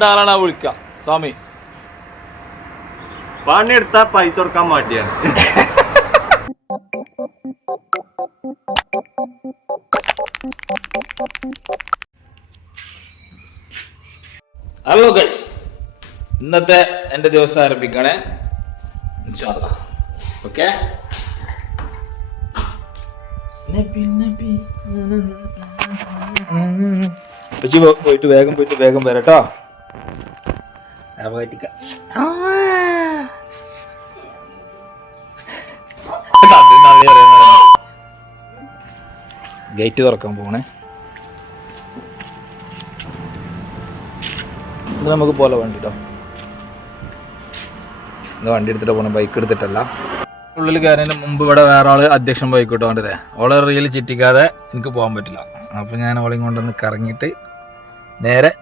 എന്താളാണ് വിളിക്കുക സ്വാമി? പണിയെടുത്താ പൈസ കൊടുക്കാൻ മാറ്റിയാണ്. ഹലോ ഗൈസ്, ഇന്നത്തെ എൻ്റെ ദിവസം ആരംഭിക്കണേ. ഓക്കെ, പോയിട്ട് വേഗം വരട്ടോ. ഗേറ്റ് തുറക്കാൻ പോണേ. ഇത് നമുക്ക് പോലെ വണ്ടി കേട്ടോ. ഇത് വണ്ടി എടുത്തിട്ട് പോകണം, ബൈക്ക് എടുത്തിട്ടല്ല. ഉള്ളിൽ കയറിയതിന് മുമ്പ് ഇവിടെ വേറെ ആള് അധ്യക്ഷൻ ബൈക്ക് ഇട്ടോണ്ടേ ഓളെ റീൽ ചിറ്റിക്കാതെ എനിക്ക് പോകാൻ പറ്റില്ല. അപ്പം ഞാൻ ഓളെയും കൊണ്ടൊന്ന് കറങ്ങിയിട്ട് നേരെ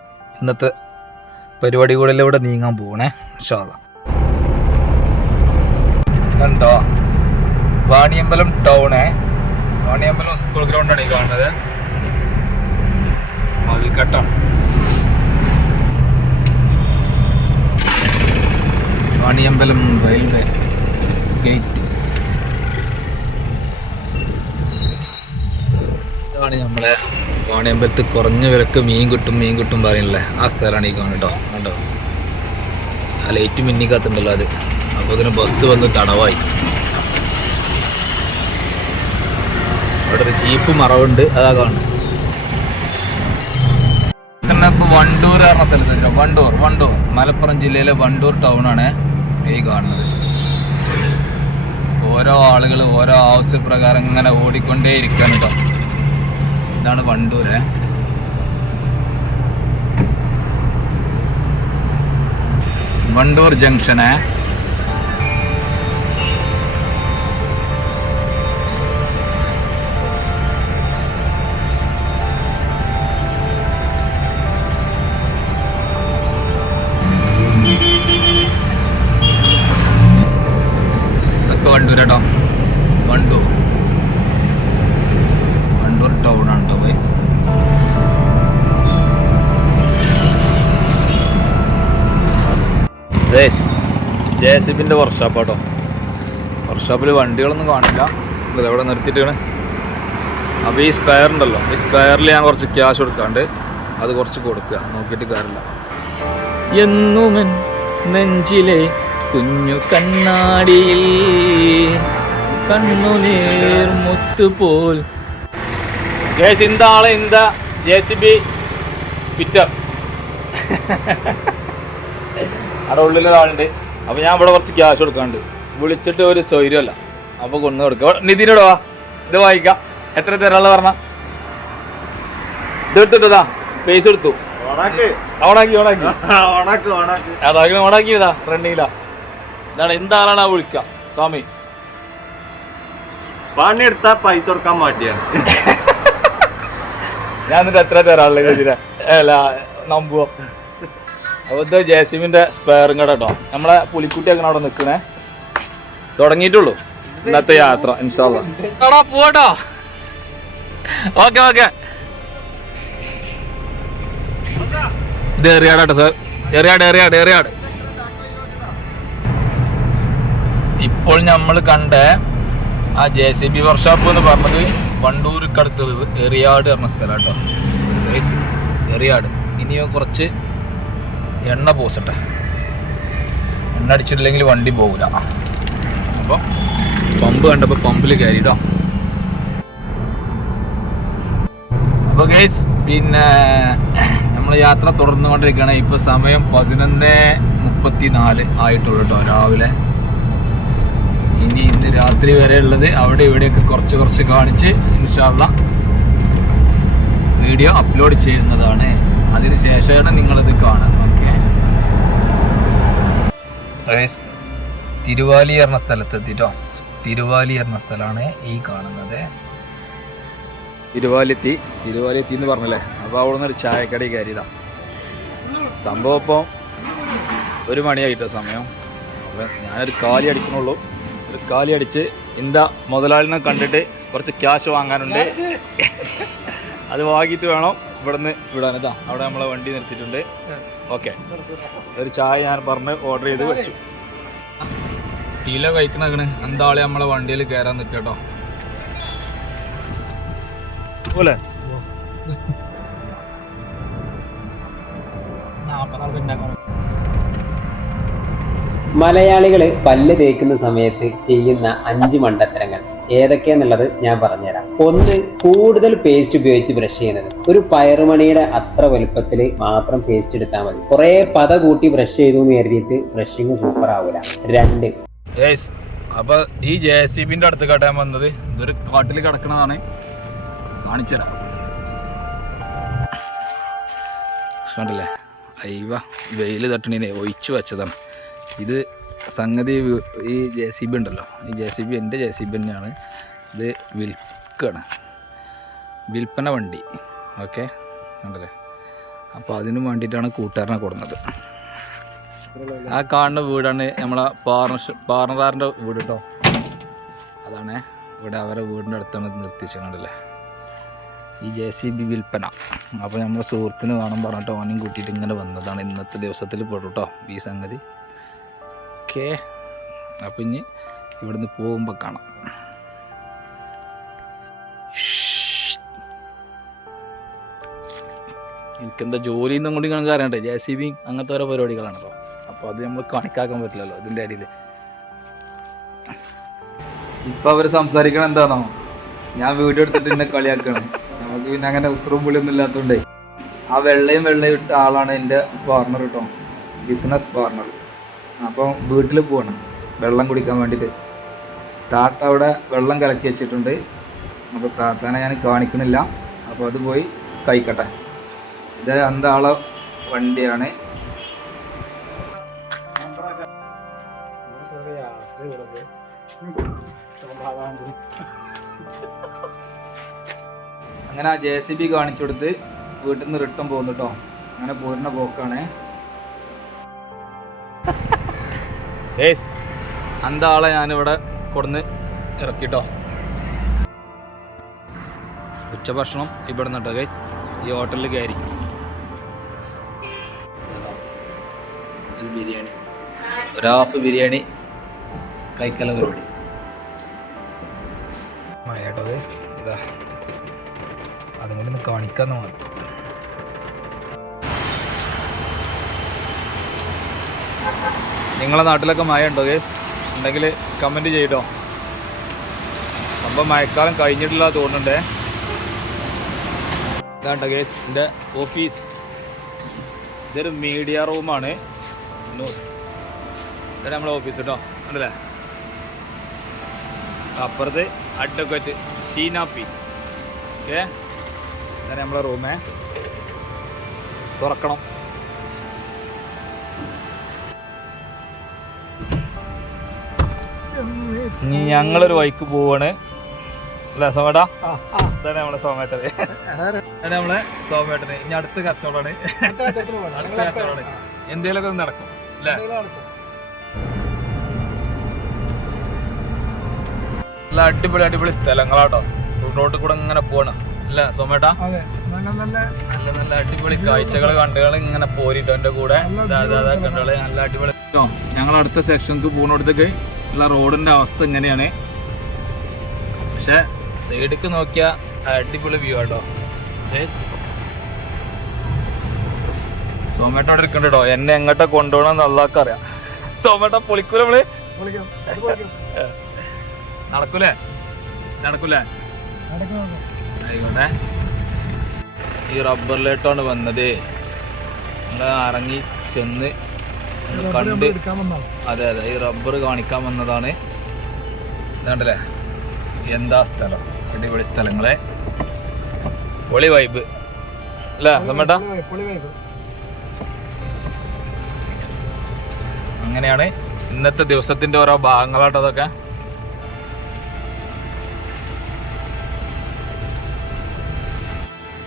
ഇന്നത്തെ പരിപാടികളിലൂടെ നീങ്ങാൻ പോകണേ. ഇൻഷാല്ലാ. കണ്ടോ, വാണിയമ്പലം ടൗണേ, വാണിയമ്പലം സ്കൂൾ ഗ്രൗണ്ടാണ് ഈ കാണുന്നത്. മതിൽക്കട്ടാണ് വാണിയമ്പലം റെയിൽവേ ഗേറ്റ്. ഇതാണ് നമ്മളെ വാണിയമ്പലത്ത് കുറഞ്ഞ വിലക്ക് മീൻ കിട്ടും പറയുന്നില്ലേ, ആ സ്ഥലമാണ് ഈ കാണുട്ടോ. കണ്ടോ, ആ ലൈറ്റ് മിന്നിക്കാത്തുണ്ടല്ലോ അത്. അപ്പോൾ ഇതിന് ബസ് വന്ന് തടവായി. അവിടെ ഒരു ജീപ്പ് മറവുണ്ട്, അതാ കാണുന്നത്. ഇപ്പോൾ വണ്ടൂർ പറഞ്ഞ സ്ഥലത്ത്, വണ്ടൂർ മലപ്പുറം ജില്ലയിലെ വണ്ടൂർ ടൗണാണ് ഈ കാണുന്നത്. ഓരോ ആളുകൾ ഓരോ ആവശ്യപ്രകാരം ഇങ്ങനെ ഓടിക്കൊണ്ടേ ഇരിക്കാൻ കേട്ടോ. ഇതാണ് വണ്ടൂര്. വണ്ടൂർ ജംഗ്ഷന്. വണ്ടൂർ കേട്ടോ, വണ്ടൂർ ടൗൺ ആണ് കേട്ടോ ഗൈസ്. JCBന്റെ വർക്ക്ഷോപ്പ് കേട്ടോ. വർക്ക്ഷോപ്പിൽ വണ്ടികളൊന്നും കാണില്ല, ഇവിടെ നിർത്തിയിട്ടാണ്. അപ്പോൾ ഈ സ്പെയർ ഉണ്ടല്ലോ, ഈ സ്പെയറിൽ ഞാൻ കുറച്ച് ക്യാഷ് കൊടുക്കാണ്ട് അത് കുറച്ച് കൊടുക്കുക, നോക്കിയിട്ട് കാര്യമില്ല. എന്നുമൻ നെഞ്ചിലെ കുഞ്ഞു കണ്ണാടിയിൽ കണ്ണുനീർ മുത്തുപോൽ. ഇന്താണ് ഇന്ത JCB ഫിറ്റർ. അവിടെ ഉള്ളിലൊരാളുണ്ട്. അപ്പോൾ ഞാൻ ഇവിടെ കുറച്ച് ക്യാഷ് കൊടുക്കാണ്ട്, വിളിച്ചിട്ട് ഒരു സൗകര്യമല്ല. അപ്പോൾ കൊണ്ടു കൊടുക്കുക. നിതിനോട് വാ, ഇത് വായിക്കാം. എത്ര തരാനുള്ള പറഞ്ഞ ഇത് എടുത്തിട്ടതാ, പൈസ എടുത്തു. ഓണാക്കിയതാ, റണ്ണിങ്ങിലാ. ഇതാണ് എന്താളാണ് വിളിക്കുക സ്വാമി? പണിയെടുത്താ പൈസ കൊടുക്കാൻ മാറ്റിയാണ്. ഞാൻ എന്നിട്ട് എത്ര തരാനുള്ള അല്ല നമ്പുവോ. അപ്പോൾ ഇത് JCBന്റെ സ്പെയറും കട കേട്ടോ. നമ്മളെ പുലിക്കുട്ടിയൊക്കെ അവിടെ നിൽക്കണേ, തുടങ്ങിയിട്ടുള്ളൂ ഇന്നത്തെ യാത്ര. ഇൻഷാല്ലാ പോട്ടോ. ഓക്കെ. ഇത് എറിയാടാട്ടോ സാർ, എറിയാട്. ഇപ്പോൾ നമ്മൾ കണ്ട ആ JCB വർക്ക്ഷോപ്പ് എന്ന് പറഞ്ഞത് വണ്ടൂർക്കടുത്ത് എറിയാട് പറഞ്ഞ സ്ഥലം കേട്ടോ. എറിയാട്. ഇനിയോ കുറച്ച് എണ്ണ പോസട്ടെ, എണ്ണ അടിച്ചിട്ടില്ലെങ്കിൽ വണ്ടി പോകില്ല. അപ്പോൾ പമ്പ് കണ്ടപ്പോൾ പമ്പിൽ കയറിട്ടോ. അപ്പോൾ ഗൈസ്, പിന്നെ നമ്മൾ യാത്ര തുടർന്നുകൊണ്ടിരിക്കുകയാണ്. ഇപ്പോൾ സമയം 11:34 ആയിട്ടുള്ളൂ കേട്ടോ രാവിലെ. ഇന്ന് രാത്രി വരെ ഉള്ളത് അവിടെ ഇവിടെയൊക്കെ കുറച്ച് കാണിച്ച് ഇൻഷാല്ലാ വീഡിയോ അപ്ലോഡ് ചെയ്യുന്നതാണ്. അതിന് ശേഷമാണ് നിങ്ങളിത് കാണുക. ഓക്കെ, തിരുവാലി എന്ന സ്ഥലത്തെത്തിട്ടോ. തിരുവാലി എന്ന സ്ഥലമാണ് ഈ കാണുന്നത്. തിരുവാലി എത്തി എന്ന് പറഞ്ഞല്ലേ. അപ്പോൾ അവിടെ നിന്നൊരു ചായക്കടയിൽ കയറിയതാ. സംഭവം ഇപ്പോൾ 1 മണിയായിട്ടോ സമയം. അപ്പോൾ ഞാനൊരു കാലി അടിക്കണുള്ളൂ. ഒരു കാലി അടിച്ച് എന്താ മുതലാളിനെ കണ്ടിട്ട് കുറച്ച് ക്യാഷ് വാങ്ങാനുണ്ട്. അത് വാങ്ങിയിട്ട് വേണം ഇവിടുന്ന് വിടാനിതാ അവിടെ നമ്മളെ വണ്ടി നിർത്തിയിട്ടുണ്ട്. ഓക്കെ, ഒരു ചായ ഞാൻ പറഞ്ഞ് ഓർഡർ ചെയ്ത് വെച്ചു. ടീല കഴിക്കണ എന്താളെ നമ്മളെ വണ്ടിയിൽ കയറാൻ നിൽക്കട്ടോ. പോലെ മലയാളികൾ പല്ല് തേക്കുന്ന സമയത്ത് ചെയ്യുന്ന 5 മണ്ടത്തരങ്ങൾ ഏതൊക്കെയാന്നുള്ളത് ഞാൻ പറഞ്ഞുതരാം. 1, കൂടുതൽ പേസ്റ്റ് ഉപയോഗിച്ച് ബ്രഷ് ചെയ്യുന്നത്. ഒരു പയറുമണിയുടെ അത്ര വലുപ്പത്തിൽ മാത്രം പേസ്റ്റ് എടുത്താൽ മതി. കുറെ പത കൂട്ടി ബ്രഷ് ചെയ്തു എന്ന് കരുതിയിട്ട് ബ്രഷിങ് സൂപ്പർ ആവൂല. 2, അപ്പൊ ഈ JCBന്റെ അടുത്ത് കാട്ടാൻ വന്നത് ഇതൊരു കാട്ടിൽ കിടക്കണതാണ്, കാണിച്ചുതരാം. കണ്ടല്ലേ, അയ്യവ വെയിൽ തട്ടണീനെ ഒഴിച്ചു വെച്ചതാണ്. ഇത് സംഗതി ഈ JCB ഉണ്ടല്ലോ, ഈ JCB എൻ്റെ JCB തന്നെയാണ്. ഇത് വിൽപ്പന വണ്ടി. ഓക്കെ, കണ്ടല്ലേ. അപ്പോൾ അതിന് വേണ്ടിയിട്ടാണ് കൂട്ടുകാരനെ കൊടുക്കുന്നത്. ആ കാണുന്ന വീടാണ് നമ്മളെ പാർണറാറിൻ്റെ വീട് കേട്ടോ. അതാണ് ഇവിടെ അവരെ വീടിൻ്റെ അടുത്താണ് നിർത്തിച്ചത്. കണ്ടല്ലേ, ഈ JCB വിൽപ്പന. അപ്പോൾ നമ്മുടെ സുഹൃത്തിന് വേണം പറഞ്ഞിട്ട് ഓനെയും കൂട്ടിയിട്ട് ഇങ്ങനെ വന്നതാണ്. ഇന്നത്തെ ദിവസത്തിൽ പെടും കേട്ടോ ഈ സംഗതി. ഓക്കെ, അപ്പം ഇനി ഇവിടുന്ന് പോകുമ്പോൾ കാണാം. എനിക്കെന്താ ജോലി എന്നും കൂടി നിങ്ങൾക്ക് അറിയണ്ടേ, JCB അങ്ങനത്തെ ഓരോ പരിപാടികളാണല്ലോ. അപ്പോൾ അത് നമ്മൾ കാണിക്കാക്കാൻ പറ്റില്ലല്ലോ ഇതിൻ്റെ ഇടയിൽ. ഇപ്പം അവർ സംസാരിക്കണം എന്താണോ, ഞാൻ വീഡിയോ എടുത്തിട്ട് എന്നെ കളിയാക്കണം. നമുക്ക് പിന്നെ അങ്ങനെ ഉസ്റും പുളിയൊന്നും ഇല്ലാത്തതുകൊണ്ടേ. ആ വെള്ളയും ഇട്ട ആളാണ് എൻ്റെ പാർട്ണർ കേട്ടോ, ബിസിനസ് പാർട്ണർ. അപ്പം വീട്ടിൽ പോവാണ് വെള്ളം കുടിക്കാൻ വേണ്ടിയിട്ട്. താത്ത അവിടെ വെള്ളം കലക്കി വെച്ചിട്ടുണ്ട്. അപ്പോൾ താത്താനെ ഞാൻ കാണിക്കണില്ല, അപ്പോൾ അത് പോയി കഴിക്കട്ടെ. ഇത് എന്താളെ വണ്ടിയാണ്. അങ്ങനെ ആ JCB കാണിച്ചു കൊടുത്ത് വീട്ടിൽ നിന്ന് റിട്ടേൺ പോകുന്നു കേട്ടോ. അങ്ങനെ പോരുന്ന പോക്കാണ്. എന്താളെ ഞാനിവിടെ കൊടുന്ന് ഇറക്കിട്ടോ. ഉച്ചഭക്ഷണം ഇവിടെ നിന്നിട്ടോ ഗൈസ്, ഈ ഹോട്ടലിൽ കയറി. ബിരിയാണി, ഒരു ഹാഫ് ബിരിയാണി കഴിക്കല പരിപാടി. മഴട്ടോ ഗൈസ്, ഇതാ അതും കൂടി ഒന്ന് കാണിക്കാന്ന് മാത്രം. നിങ്ങളെ നാട്ടിലൊക്കെ മഴ ഉണ്ടോ ഗേസ്? ഉണ്ടെങ്കിൽ കമൻറ്റ് ചെയ്തോ. സംഭവം മഴക്കാലം കഴിഞ്ഞിട്ടില്ല തോന്നുന്നുണ്ടേ. ഇതാണ്ട ഗേസ് എൻ്റെ ഓഫീസ്. ഇതൊരു മീഡിയ റൂമാണ്, ന്യൂസ്. ഇതാണ് നമ്മളെ ഓഫീസ് കേട്ടോ, ഉണ്ടല്ലേ. അപ്പുറത്ത് അഡ്വക്കേറ്റ് ഷീന പി. ഓക്കെ, ഇതാണ് നമ്മളെ റൂമേ. തുറക്കണം. ഇനി ഞങ്ങളൊരു വൈക്ക് പോവാണ് അല്ലേ സോമേട്ടാ? ഇതാണ് നമ്മളെ സോമേട്ടന്. ഇതാണ് നമ്മളെ സോമേട്ടന്. ഇനി അടുത്ത കച്ചവടമാണ്. അടുത്ത കച്ചവടമാണ്. എന്തേലൊക്കെ ഒന്ന് നടക്കും അല്ലേ? നല്ല അടിപൊളി സ്ഥലങ്ങളാട്ടോ. റോഡിൽ കൂടെ ഇങ്ങനെ പോണ് അല്ലേ സോമേട്ടാ? നല്ല നല്ല അടിപൊളി കാഴ്ചകൾ കണ്ടുകൾ ഇങ്ങനെ പോരിട്ടോ എൻ്റെ കൂടെ. കണ്ടോളെ, നല്ല അടിപൊളി. ഞങ്ങൾ അടുത്ത സെക്ഷൻക്ക് പോകുന്നിടത്തേക്ക് ഉള്ള റോഡിൻ്റെ അവസ്ഥ ഇങ്ങനെയാണ്. പക്ഷെ സൈഡിക്ക് നോക്കിയാൽ അടിപൊളി വ്യൂ ആട്ടോ. സോമേട്ട അവിടെ ഇരിക്കണ്ട കേട്ടോ. എന്നെ എങ്ങോട്ടാ കൊണ്ടുപോകണം എന്നുള്ളതൊക്കെ അറിയാം. സോമേട്ട പൊളിക്കൂല നമ്മള് നടക്കൂലേ? ആയിക്കോട്ടെ. ഈ റബ്ബറിലേട്ടാണ് വന്നത്. നമ്മൾ ഇറങ്ങി ചെന്ന് കണ്ട്, അതെ ഈ റബ്ബർ കാണിക്കാൻ വന്നതാണ്. ഇതാണ്ടല്ലേ, എന്താ സ്ഥലം, അടിപൊളി സ്ഥലങ്ങളെ, പൊളി വൈബ് അല്ലേ സമ്മേട്ടാ? അങ്ങനെയാണ് ഇന്നത്തെ ദിവസത്തിന്റെ ഓരോ ഭാഗങ്ങളാട്ടോ അതൊക്കെ.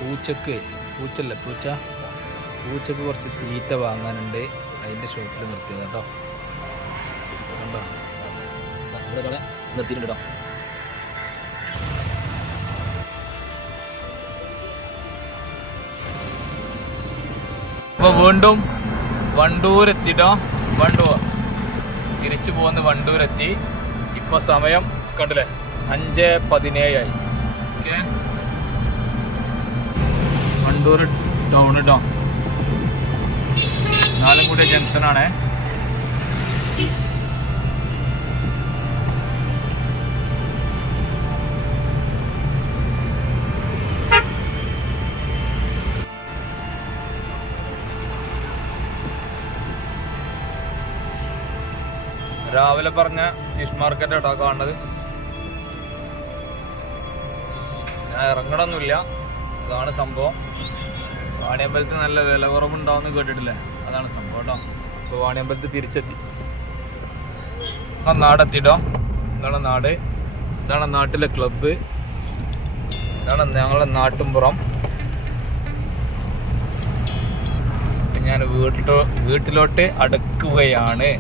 പൂച്ചക്ക് കുറച്ച് തീറ്റ വാങ്ങാനുണ്ട്. അതിൻ്റെ ഷോപ്പിൽ നിർത്തിയത് കേട്ടോ. കണ്ടോ, ഇവിടെ കളെ നിർത്തിയിട്ടുണ്ട് കേട്ടോ. അപ്പോൾ വീണ്ടും വണ്ടൂരെത്തിട്ടോ. വണ്ടൂർ തിരിച്ചു പോകുന്ന വണ്ടൂരെത്തി. ഇപ്പോൾ സമയം കണ്ടില്ലേ 5:17 ഓക്കെ. വണ്ടൂർ ടൗൺ കേട്ടോ. നാലംകുടി ജംഗ്ഷനാണേ. രാവിലെ പറഞ്ഞ ഫിഷ് മാർക്കറ്റ് കേട്ടോ കാണുന്നത്. ഞാൻ ഇറങ്ങണമൊന്നുമില്ല, അതാണ് സംഭവം. വാണിയമ്പലത്തിൽ നല്ല വില കുറവുണ്ടാവുമെന്ന് കേട്ടിട്ടില്ലേ, അതാണ് സംഭവം കേട്ടോ. ഇപ്പോൾ വാണിയമ്പലത്തിൽ തിരിച്ചെത്തി. നാടെത്തിട്ടോ. ഇതാണ് നാട്, ഇതാണ് നാട്ടിലെ ക്ലബ്ബ്, ഇതാണ് ഞങ്ങളുടെ നാട്ടുംപുറം. ഇപ്പം ഞാൻ വീട്ടിലോട്ട് അടുക്കുകയാണ്.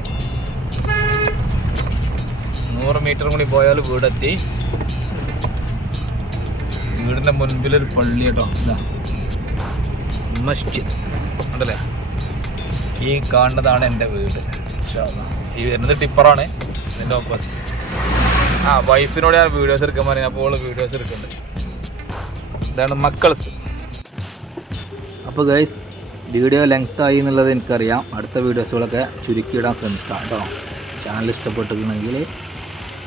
100 മീറ്റർ കൂടി പോയാൽ വീടെത്തി. വീടിൻ്റെ മുൻപിലൊരു പള്ളി കേട്ടോ. ഇതാ മസ്ജിദ് ഉണ്ടല്ലേ. ഈ കാണുന്നതാണ് എൻ്റെ വീട്. ഈ വരുന്നത് ടിപ്പറാണ്, ഇതിൻ്റെ ഓപ്പോസിറ്റ്. വൈഫിനോട് ഞാൻ വീഡിയോസ് എടുക്കാൻ പറഞ്ഞു, അപ്പോൾ വീഡിയോസ് എടുക്കുന്നുണ്ട്. ഇതാണ് മക്കൾസ്. അപ്പോൾ ഗൈസ്, വീഡിയോ ലെങ്ത് ആയി എന്നുള്ളത് എനിക്കറിയാം. അടുത്ത വീഡിയോസുകളൊക്കെ ചുരുക്കിയിടാൻ ശ്രമിക്കാം കേട്ടോ. ചാനൽ ഇഷ്ടപ്പെട്ടിട്ടുണ്ടെങ്കിൽ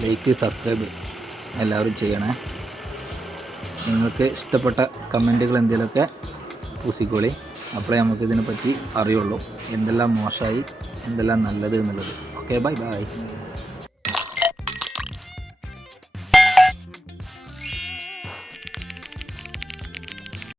ലൈക്ക്, സബ്സ്ക്രൈബ് എല്ലാവരും ചെയ്യണേ. നിങ്ങൾക്ക് ഇഷ്ടപ്പെട്ട കമൻറ്റുകൾ എന്തെങ്കിലുമൊക്കെ പൂസിക്കോളി. അപ്പോഴേ നമുക്കിതിനെ പറ്റി അറിയുള്ളൂ, എന്തെല്ലാം മോശമായി എന്തെല്ലാം നല്ലത് എന്നുള്ളത്. Okay, bye bye.